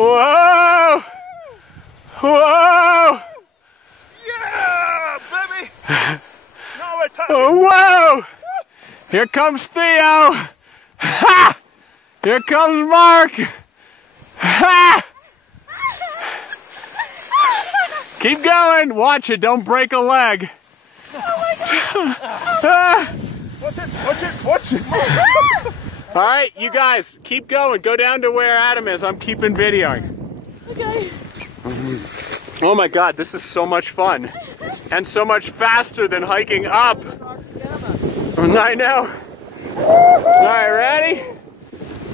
Whoa! Whoa! Yeah, baby! Now we're talking. Whoa! Here comes Theo! Ha! Here comes Mark! Ha! Keep going! Watch it, don't break a leg! Watch it! Alright, you guys, keep going. Go down to where Adam is. I'm keeping videoing. Okay. Oh my god, this is so much fun. And so much faster than hiking up. I know. Alright, ready?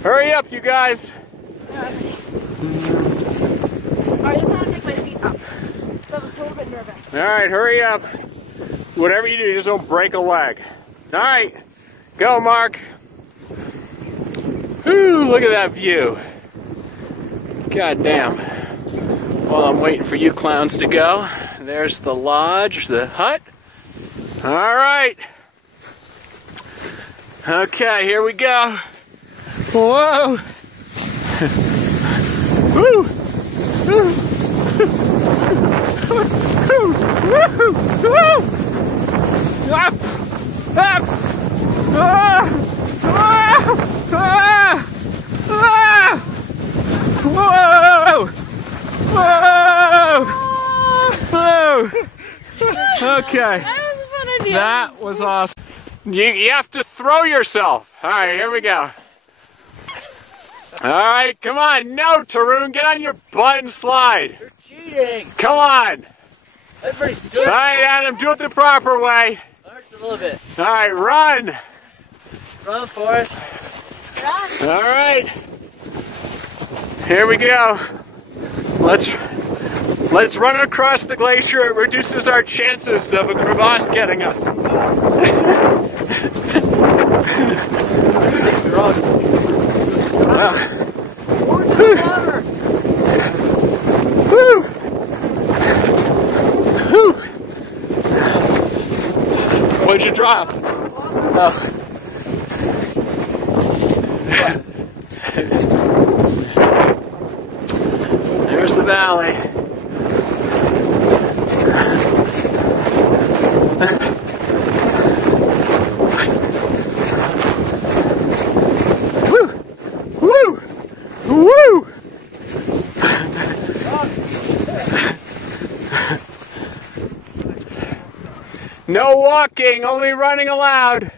Hurry up, you guys. Alright, I just want to take my feet up. That was a little bit nervous. Alright, hurry up. Whatever you do, just don't break a leg. Alright, go, Mark. Whew, look at that view. God damn. While I'm waiting for you clowns to go, there's the lodge, the hut. Alright. Okay, here we go. Whoa. Woo. Woo. Woo. Up. Up. Ah. Ah. Ah. Whoa. Whoa. Whoa. Okay. That was a fun idea. That was awesome. You have to throw yourself. All right, here we go. All right, come on. No, Tarun, get on your butt and slide. You're cheating! Come on. Everybody's All doing it. right, Adam, do it the proper way. Hurts a little bit. All right, run. Run, Forrest. All right. Here we go. Let's run across the glacier. It reduces our chances of a crevasse getting us. Woo. Woo. What'd you drop? Oh. There's the valley. Woo! Woo! Woo! No walking, only running allowed.